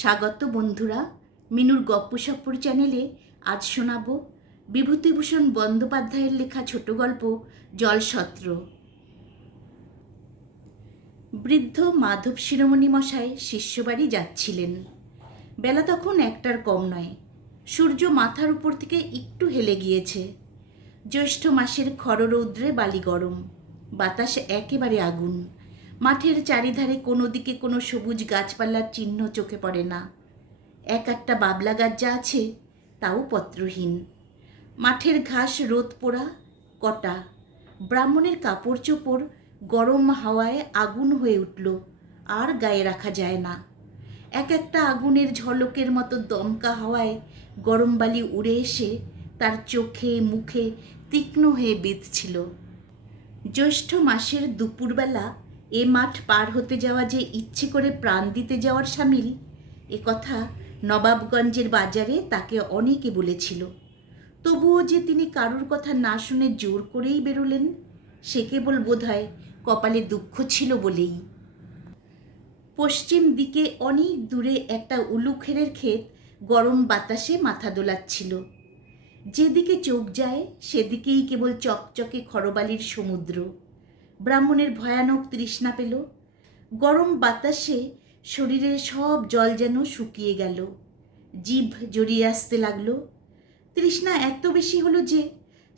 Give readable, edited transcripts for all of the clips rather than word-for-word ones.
স্বাগত বন্ধুরা, মিনুর গপ্পসপ্পর চ্যানেলে আজ শোনাব বিভূতিভূষণ বন্দ্যোপাধ্যায়ের লেখা ছোট গল্প জলছত্র। বৃদ্ধ মাধব শিরোমণি মশাই শিষ্যবাড়ি যাচ্ছিলেন। বেলা তখন 1টার কম নয়। সূর্য মাথার উপর থেকে একটু হেলে গিয়েছে। জ্যৈষ্ঠ মাসের খররৌদ্রে বালি গরম, বাতাস একেবারে আগুন। মাঠের চারিধারে কোনো দিকে কোনো সবুজ গাছপালার চিহ্ন চোখে পড়ে না। একটা বাবলা গাছ যা আছে তাও পত্রহীন। মাঠের ঘাস রোদ পোড়া কটা। ব্রাহ্মণের কাপড় চোপড় গরম হাওয়ায় আগুন হয়ে উঠল, আর গায়ে রাখা যায় না। একটা আগুনের ঝলকের মতো দমকা হাওয়ায় গরম বালি উড়ে এসে তার চোখে মুখে তীক্ষ্ণ হয়ে বিঁধছিল। জ্যৈষ্ঠ মাসের দুপুরবেলা এ মাঠ পার হতে যাওয়া যে ইচ্ছে করে প্রাণ দিতে যাওয়ার সামিল, এ কথা নবাবগঞ্জের বাজারে তাকে অনেকে বলেছিল। তবুও যে তিনি কারুর কথা না শুনে জোর করেই বেরোলেন, সে কেবল বোধহয় কপালে দুঃখ ছিল বলেই। পশ্চিম দিকে অনেক দূরে একটা উলুখেরের ক্ষেত গরম বাতাসে মাথা দোলাচ্ছিল। যেদিকে চোখ যায় সেদিকেই কেবল চকচকে খড়বালির সমুদ্র। ব্রাহ্মণের ভয়ানক তৃষ্ণা পেল। গরম বাতাসে শরীরের সব জল যেন শুকিয়ে গেল। জিভ জড়িয়ে আসতে লাগলো। তৃষ্ণা এত বেশি হলো যে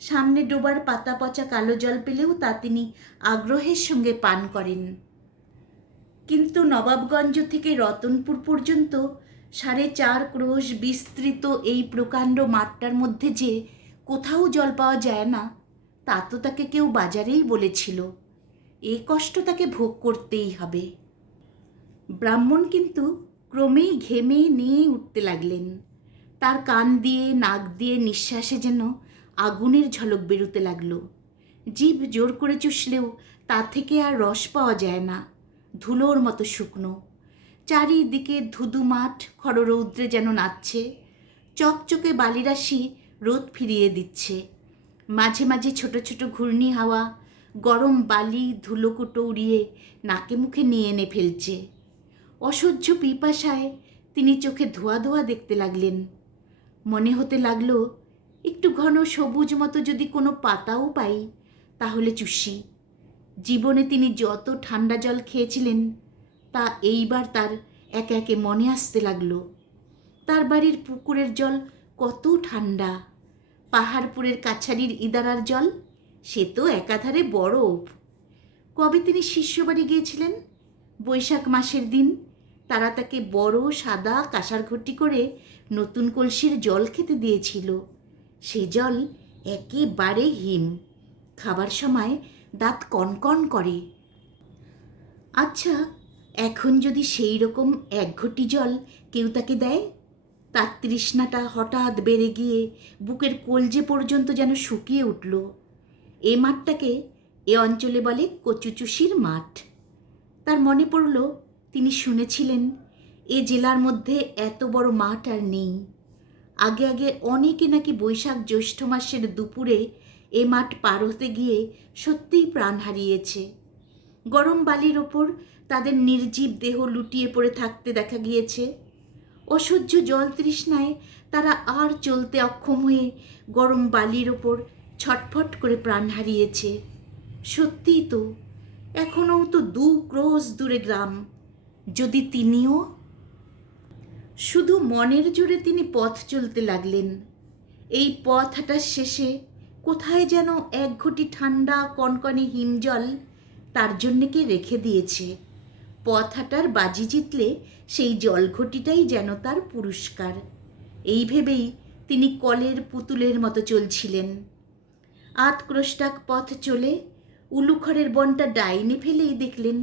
সামনে ডোবার পাতা পচা কালো জল পেলেও তা তিনি আগ্রহের সঙ্গে পান করেন। কিন্তু নবাবগঞ্জ থেকে রতনপুর পর্যন্ত 4.5 ক্রোশ বিস্তৃত এই প্রকাণ্ড মাঠটার মধ্যে যে কোথাও জল পাওয়া যায় না, তা তো তাকে কেউ বাজারেই বলেছিল। এ কষ্ট তাকে ভোগ করতেই হবে। ব্রাহ্মণ কিন্তু ক্রমেই ঘেমে নিয়ে উঠতে লাগলেন। তার কান দিয়ে নাক দিয়ে নিঃশ্বাসে যেন আগুনের ঝলক বেরোতে লাগলো। জিভ জোর করে চুষলেও তা থেকে আর রস পাওয়া যায় না, ধুলোর মতো শুকনো। চারিদিকে ধুধু মাঠ খড়রৌদ্রে যেন নাচছে। চকচকে বালিরাশি রোদ ফিরিয়ে দিচ্ছে। মাঝে মাঝে ছোট ছোট ঘূর্ণি হাওয়া গরম বালি ধুলোকুটো উড়িয়ে নাকে মুখে নিয়ে এনে ফেলছে। অসহ্য পিপাসায় তিনি চোখে ধোয়া ধোয়া দেখতে লাগলেন। মনে হতে লাগলো, একটু ঘন সবুজ মতো যদি কোনো পাতাও পাই তাহলে চুষি। জীবনে তিনি যত ঠান্ডা জল খেয়েছিলেন তা এইবার তার একে একে মনে আসতে লাগলো। তার বাড়ির পুকুরের জল কত ঠান্ডা। পাহাড়পুরের কাছারির ইদারার জল, সে তো একাধারে বরফ। কবে তিনি শিষ্যবাড়ি গিয়েছিলেন? বৈশাখ মাসের দিন। তারা তাকে বড় সাদা কাঁসার ঘটি করে নতুন কলসির জল খেতে দিয়েছিল। সে জল একেবারে হিম। খাবার সময় দাঁত কনকন করে। আচ্ছা, এখন যদি সেই রকম 1 ঘটি জল কেউ তাকে দেয়, তার তৃষ্ণাটা হঠাৎ বেড়ে গিয়ে বুকের কলজে পর্যন্ত যেন শুকিয়ে উঠল। এ মাঠটাকে এ অঞ্চলে বলে কচুচুষির মাঠ। তার মনে পড়ল, তিনি শুনেছিলেন এ জেলার মধ্যে এত বড় মাঠ আর নেই। আগে আগে অনেকে নাকি বৈশাখ জ্যৈষ্ঠ মাসের দুপুরে এ মাঠ পার হতে গিয়ে সত্যিই প্রাণ হারিয়েছে। গরম বালির ওপর তাদের নির্জীব দেহ লুটিয়ে পড়ে থাকতে দেখা গিয়েছে। অসহ্য জল তৃষ্ণায় তারা আর চলতে অক্ষম হয়ে গরম বালির ওপর ছটফট করে প্রাণ হারিয়েছে। সত্যিই তো, এখনও তো 2 ক্রোশ দূরে গ্রাম। যদি তিনিও। শুধু মনের জোরে তিনি পথ চলতে লাগলেন। এই পথ হাঁটার শেষে কোথায় যেন 1 ঘটি ঠান্ডা কনকনে হিমজল তার জন্যে কে রেখে দিয়েছে। পথ হাঁটার বাজি জিতলে সেই জলঘটিটাই যেন তার পুরস্কার। এই ভেবেই তিনি কলের পুতুলের মতো চলছিলেন। 8 ক্রোশটাক পথ চলে উলুখড়ের বনটা ডাইনে ফেলেই দেখলেন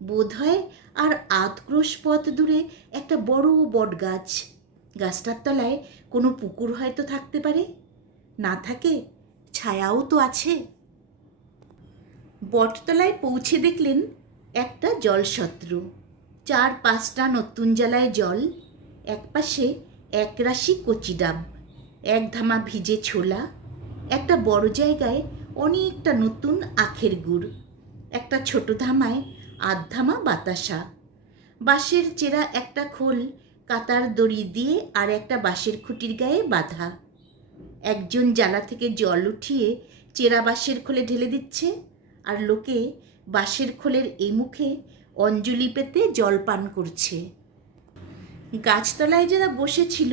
বোধহয় আর 8 ক্রোশ পথ দূরে একটা বড় বট গাছ। গাছটার তলায় কোনো পুকুর হয়তো থাকতে পারে। না থাকে, ছায়াও তো আছে। বটতলায় পৌঁছে দেখলেন একটা জলছত্র। 4-5টা নতুন জ্বালায় জল, একপাশে একরাশি কচি ডাব, 1 ধামা ভিজে ছোলা, একটা বড় জায়গায় অনেকটা নতুন আখের গুড়, একটা ছোট ধামায় 1/2 ধামা বাতাসা। বাঁশের চেরা একটা খোল কাতার দড়ি দিয়ে আর একটা বাঁশের খুঁটির গায়ে বাঁধা। একজন জালা থেকে জল উঠিয়ে চেরা বাঁশের খোলে ঢেলে দিচ্ছে, আর লোকে বাঁশের খোলের এই মুখে অঞ্জলি পেতে জল পান করছে। গাছতলায় যারা বসেছিল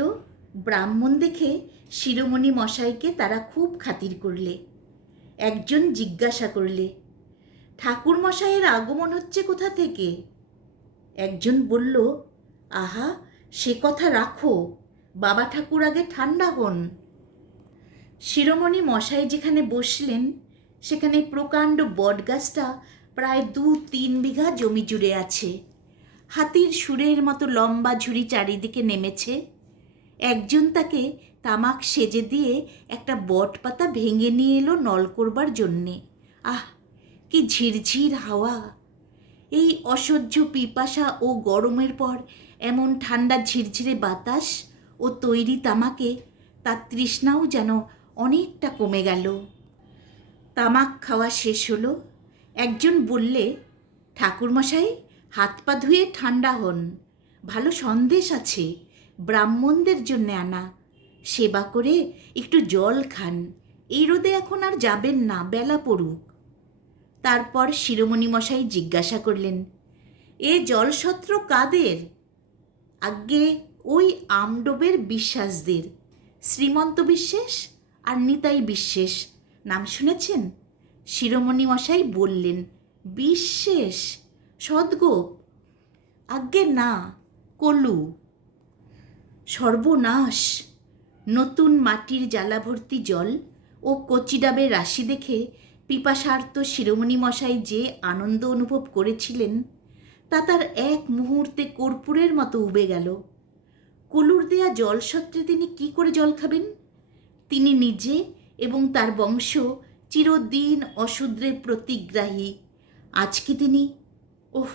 ব্রাহ্মণ দেখে শিরোমণি মশাইকে তারা খুব খাতির করলে। একজন জিজ্ঞাসা করলে, ঠাকুর মশাইয়ের আগমন হচ্ছে কোথা থেকে? একজন বলল, আহা, সে কথা রাখো, বাবা ঠাকুর আগে ঠান্ডা হন। শিরোমণি মশাই যেখানে বসলেন সেখানে প্রকাণ্ড বটগাছটা প্রায় 2-3 বিঘা জমি জুড়ে আছে। হাতির সুরের মতো লম্বা ঝুড়ি চারিদিকে নেমেছে। একজন তাকে তামাক সেজে দিয়ে একটা বট পাতা ভেঙে নিয়ে এলো নল করবার জন্যে। আহ, কি ঝিরঝির হাওয়া! এই অসহ্য পিপাসা ও গরমের পর এমন ঠান্ডা ঝিরঝিরে বাতাস ও তৈরি তামাকে তার তৃষ্ণাও যেন অনেকটা কমে গেল। তামাক খাওয়া শেষ হলো। একজন বললে, ঠাকুরমশাই, হাত পা ধুয়ে ঠান্ডা হন, ভালো সন্দেশ আছে, ব্রাহ্মণদের জন্যে আনা, সেবা করে একটু জল খান, এই রোদে এখন আর যাবেন না, বেলা পড়ুক। তারপর শিরোমণি মশাই জিজ্ঞাসা করলেন, এ জলসত্র কাদের? আজ্ঞে ওই আমডোবের বিশ্বাসদের, শ্রীমন্ত বিশ্বাস আর নিতাই বিশ্বাস, নাম শুনেছেন? শিরোমণি মশাই বললেন, বিশ্বাস? সদ্গোপ? আজ্ঞে না, কলু। সর্বনাশ! নতুন মাটির জ্বালা ভর্তি জল ও কচি ডাবের রাশি দেখে পিপাসার্ত শিরোমণি মশাই যে আনন্দ অনুভব করেছিলেন তা তার এক মুহূর্তে কর্পূরের মতো উবে গেল। কলুর দেয়া জলসত্রে তিনি কি করে জল খাবেন? তিনি নিজে এবং তার বংশ চিরদিন অশূদ্রের প্রতিগ্রাহী। আজকে তিনি, ওহ,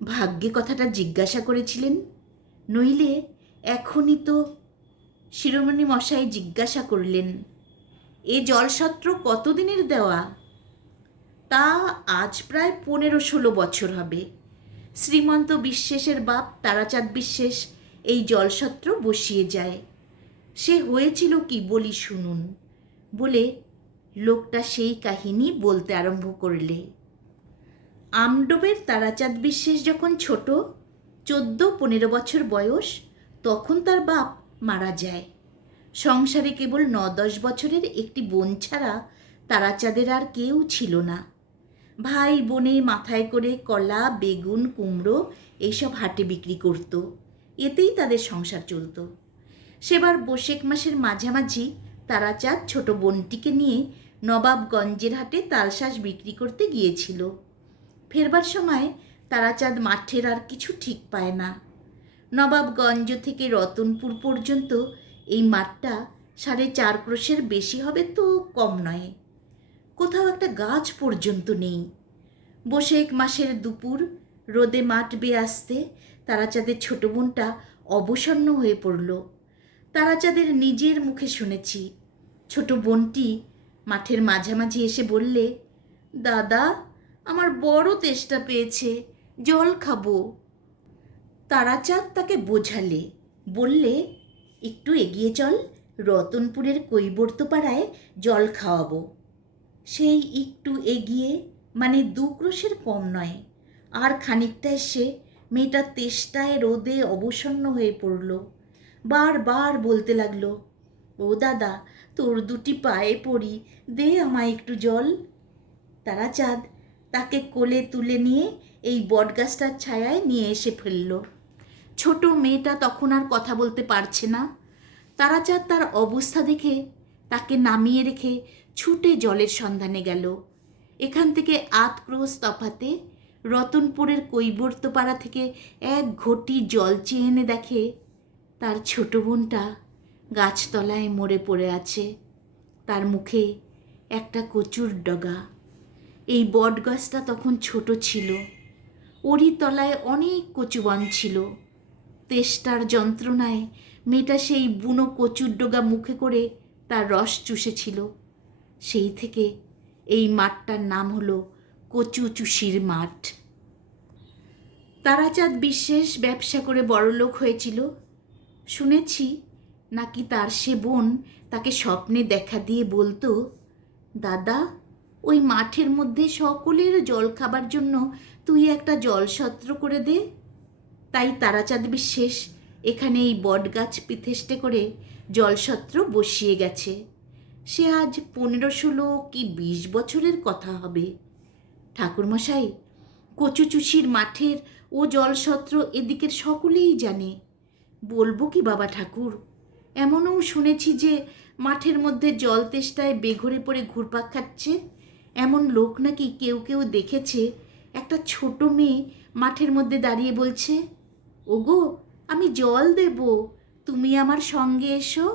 ভাগ্যে কথাটা জিজ্ঞাসা করেছিলেন, নইলে এখনই তো। শিরোমণি মশাই জিজ্ঞাসা করলেন, এ জলসত্র কতদিনের দেওয়া? তা আজ প্রায় 15-16 বছর হবে। শ্রীমন্ত বিশ্বাসের বাপ তারাচাঁদ বিশ্বাস এই জলসত্র বসিয়ে যায়। সে হয়েছিল কি বলি শুনুন, বলে লোকটা সেই কাহিনী বলতে আরম্ভ করলে। আমডোবের তারাচাঁদ বিশ্বাস যখন ছোট, 14-15 বছর বয়স, তখন তার বাপ মারা যায়। সংসারে কেবল 9-10 বছরের একটি বোন ছাড়া তারাচাঁদের আর কেউ ছিল না। ভাই বোনে মাথায় করে কলা, বেগুন, কুমড়ো এইসব হাটে বিক্রি করত, এতেই তাদের সংসার চলত। সেবার বৈশাখ মাসের মাঝামাঝি তারাচাঁদ ছোট বোনটিকে নিয়ে নবাবগঞ্জের হাটে তালশাঁস বিক্রি করতে গিয়েছিল। ফেরবার সময় তারাচাঁদ মাঠের আর কিছু ঠিক পায় না। নবাবগঞ্জ থেকে রতনপুর পর্যন্ত এই মাঠটা 4.5 ক্রোশের বেশি হবে তো কম নয়। কোথাও একটা গাছ পর্যন্ত নেই। বৈশাখ মাসের দুপুর রোদে মাঠ বেয়ে আসতে তারাচাঁদের ছোট বোনটা অবসন্ন হয়ে পড়ল। তারাচাঁদের নিজের মুখে শুনেছি। ছোট বোনটি মাঠের মাঝামাঝি এসে বললে, দাদা, আমার বড় তেষ্টা পেয়েছে, জল খাবো। তারাচাঁদ তাকে বোঝালে, বললে, একটু এগিয়ে চল, রতনপুরের কৈবর্তপাড়ায় জল খাওয়াবো। সেই একটু এগিয়ে, মানে 2 ক্রোশের কম নয়, আর খানিকটা এসে মেয়েটা তেষ্টায় রোদে অবসন্ন হয়ে পড়ল। বারবার বলতে লাগলো, ও দাদা, তোর 2টি পায়ে পড়ি, দে আমায় একটু জল। তারাচাঁদ তাকে কোলে তুলে নিয়ে এই বটগাছটার ছায়ায় নিয়ে এসে ফেলল। ছোট মেয়েটা তখন আর কথা বলতে পারছে না। তারাচাঁদ তার অবস্থা দেখে তাকে নামিয়ে রেখে ছুটে জলের সন্ধানে গেল। এখান থেকে 8 ক্রোশ তফাতে রতনপুরের কৈবর্তপাড়া থেকে 1 ঘটি জল চেয়ে এনে দেখে তার ছোট বোনটা গাছতলায় মরে পড়ে আছে। তার মুখে একটা কচুর ডগা। এই বটগাছটা তখন ছোট ছিল, ওরই তলায় অনেক কচুবন ছিল। তেষ্টার যন্ত্রণায় মেয়েটা সেই বুনো কচুর ডগা মুখে করে তার রস চুষেছিল। সেই থেকে এই মাঠটার নাম হলো কচু চুষির মাঠ। তারাচাঁদ বিশ্বাস ব্যবসা করে বড়লোক হয়েছিল, শুনেছি নাকি তার সে বোন তাকে স্বপ্নে দেখা দিয়ে বলতো, দাদা, ওই মাঠের মধ্যে সকলের জল খাবার জন্য তুই একটা জলসত্র করে দে। তাই তারাচাঁদ বিশ্বাস এখানে এই বটগাছ পিথেষ্টে করে জলসত্র বসিয়ে গেছে। সে আজ 15-16 কি 20 বছরের কথা হবে। ঠাকুরমশাই, কচুচুষির মাঠের ও জলসত্র এদিকের সকলেই জানে। বলবো কি বাবা ঠাকুর? এমনও শুনেছি যে মাঠের মধ্যে জল তেষ্টায় বেঘরে পড়ে ঘুরপাক খাচ্ছে। এমন লোক নাকি কেউ কেউ দেখেছে। একটা ছোট মেয়ে মাঠের মধ্যে দাঁড়িয়ে বলছে, ওগো, আমি জল দেব, তুমি আমার সঙ্গে এসো।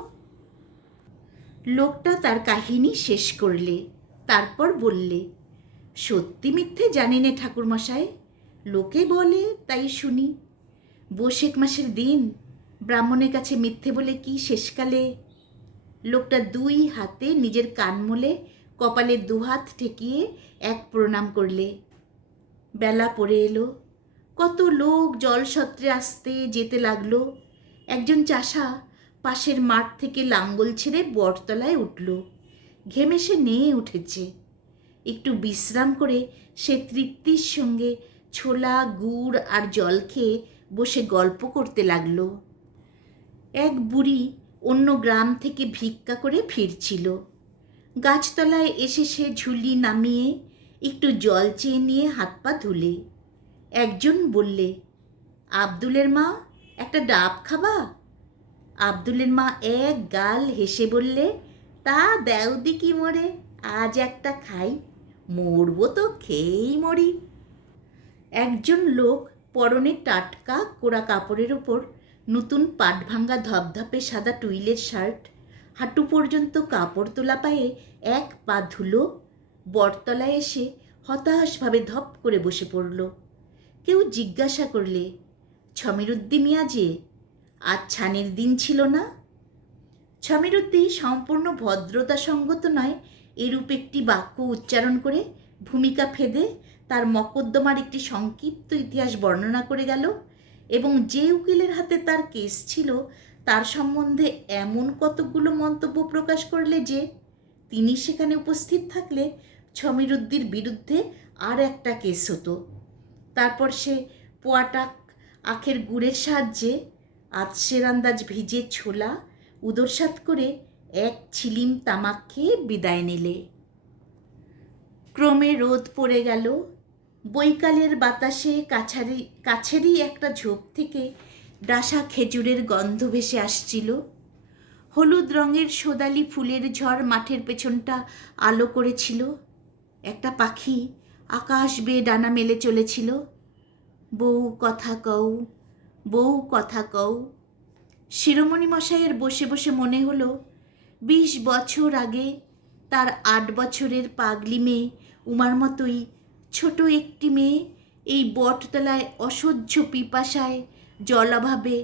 লোকটা তার কাহিনী শেষ করলে, তারপর বললে, সত্যি মিথ্যে জানি নে ঠাকুরমশাই, লোকে বলে তাই শুনি। বৈশাখ মাসের দিন ব্রাহ্মণের কাছে মিথ্যে বলে কি শেষকালে। লোকটা 2 হাতে নিজের কান মলে কপালে 2 হাত ঠেকিয়ে এক প্রণাম করলে। বেলা পড়ে এলো। কত লোক জলসত্রে আসতে যেতে লাগলো। একজন চাষা পাশের মাঠ থেকে লাঙ্গল ছেড়ে বটতলায় উঠল। ঘেমে সে নেয়ে উঠেছে। একটু বিশ্রাম করে সে তৃপ্তির সঙ্গে ছোলা, গুড় আর জল খেয়ে বসে গল্প করতে লাগলো। এক বুড়ি অন্য গ্রাম থেকে ভিক্ষা করে ফিরছিল। গাছতলায় এসে সে ঝুলি নামিয়ে একটু জল চেয়ে নিয়ে হাত পা ধুলে। একজন বললে, আব্দুলের মা, একটা ডাব খাবা? আব্দুলের মা এক গাল হেসে বললে, তা দেও দিকি মরে, আজ একটা খাই, মরবো তো খেয়েই মরি। একজন লোক পরনে টাটকা কোরা কাপড়ের ওপর নতুন পাটভাঙ্গা ধপধপে সাদা টুইলের শার্ট, হাঁটু পর্যন্ত কাপড় তোলা পায়ে এক পা ধুলো, বটতলায় এসে হতাশভাবে ধপ করে বসে পড়ল। কেউ জিজ্ঞাসা করলে, ছমিরুদ্দি মিয়া যে, আজ ছানের দিন ছিল না? ছমিরুদ্দি সম্পূর্ণ ভদ্রতা সঙ্গত নয় এরূপ একটি বাক্য উচ্চারণ করে ভূমিকা ফেদে তার মকদ্দমার একটি সংক্ষিপ্ত ইতিহাস বর্ণনা করে গেল এবং যে উকিলের হাতে তার কেস ছিল তার সম্বন্ধে এমন কতকগুলো মন্তব্য প্রকাশ করলে যে তিনি সেখানে উপস্থিত থাকলে ছমিরুদ্দির বিরুদ্ধে আর একটা কেস হতো। তারপর সে পোয়াটাক আখের গুড়ের সাহায্যে আতসের আন্দাজ ভিজে ছোলা উদরসাৎ করে এক ছিলিম তামাক খেয়ে বিদায় নিলে। ক্রমে রোদ পড়ে গেল। বৈকালের বাতাসে কাছেরই একটা ঝোপ থেকে ডাসা খেজুরের গন্ধ ভেসে আসছিল। হলুদ রঙের সোদালি ফুলের ঝড় মাঠের পেছনটা আলো করেছিল। একটা পাখি আকাশ বেয়ে ডানা মেলে চলেছিল। বউ কথা কও, বউ কথা কও। শিরোমণি মশাইয়ের বসে বসে মনে হলো 20 বছর আগে তার 8 বছরের পাগলি মেয়ে উমার মতোই ছোট একটি মেয়ে এই বটতলায় অসহ্য পিপাসায় জলাভাবে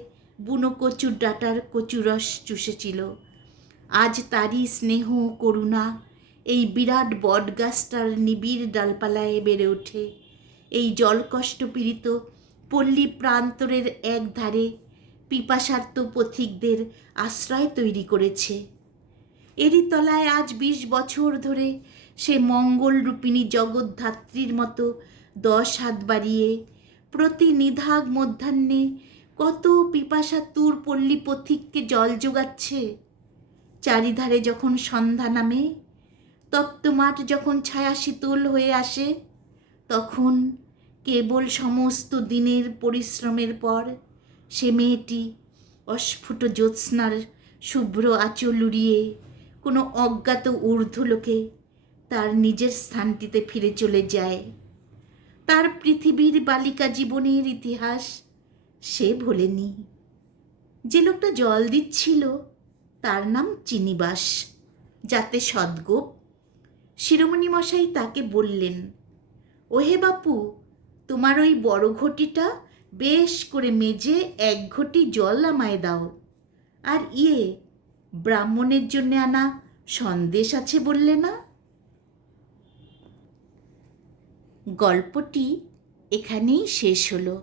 বুনো কচুর ডাঁটার কচুরস চুষেছিল। আজ তারই স্নেহ করুণা এই বিরাট বটগাছটার নিবিড় ডালপালায় বেড়ে ওঠে। এই জলকষ্ট পীড়িত পল্লী প্রান্তরের এক ধারে পিপাসার্ত পথিকদের আশ্রয় তৈরি করেছে। এরই তলায় আজ 20 বছর ধরে সে মঙ্গলরূপিণী জগদ্ধাত্রীর মতো 10 হাত বাড়িয়ে প্রতি নিধাগ মধ্যাহ্নে কত পিপাসাতুর পল্লী পথিককে জল যোগাচ্ছে। চারিধারে যখন সন্ধ্যা নামে, তপ্ত মাঠ যখন ছায়া শীতল হয়ে আসে, তখন কেবল সমস্ত দিনের পরিশ্রমের পর সে মেয়েটি অস্ফুট জ্যোৎস্নার শুভ্র আঁচল উড়িয়ে কোনো অজ্ঞাত ঊর্ধ্বলোকে তার নিজের স্থানটিতে ফিরে চলে যায়। তার পৃথিবীর বালিকা জীবনের ইতিহাস সে ভোলেনি। যে লোকটা জল দিচ্ছিল তার নাম চিনিবাস, যাতে সদ্গোপ। শিরোমণি মশাই তাকে বললেন, ওহে বাপু, তোমার ওই বড় ঘটিটা বেশ করে মেজে 1 ঘটি জল আমায় দাও। আর ব্রাহ্মণের জন্য আনা সন্দেশ আছে বললে না? গল্পটি এখানেই শেষ হলো।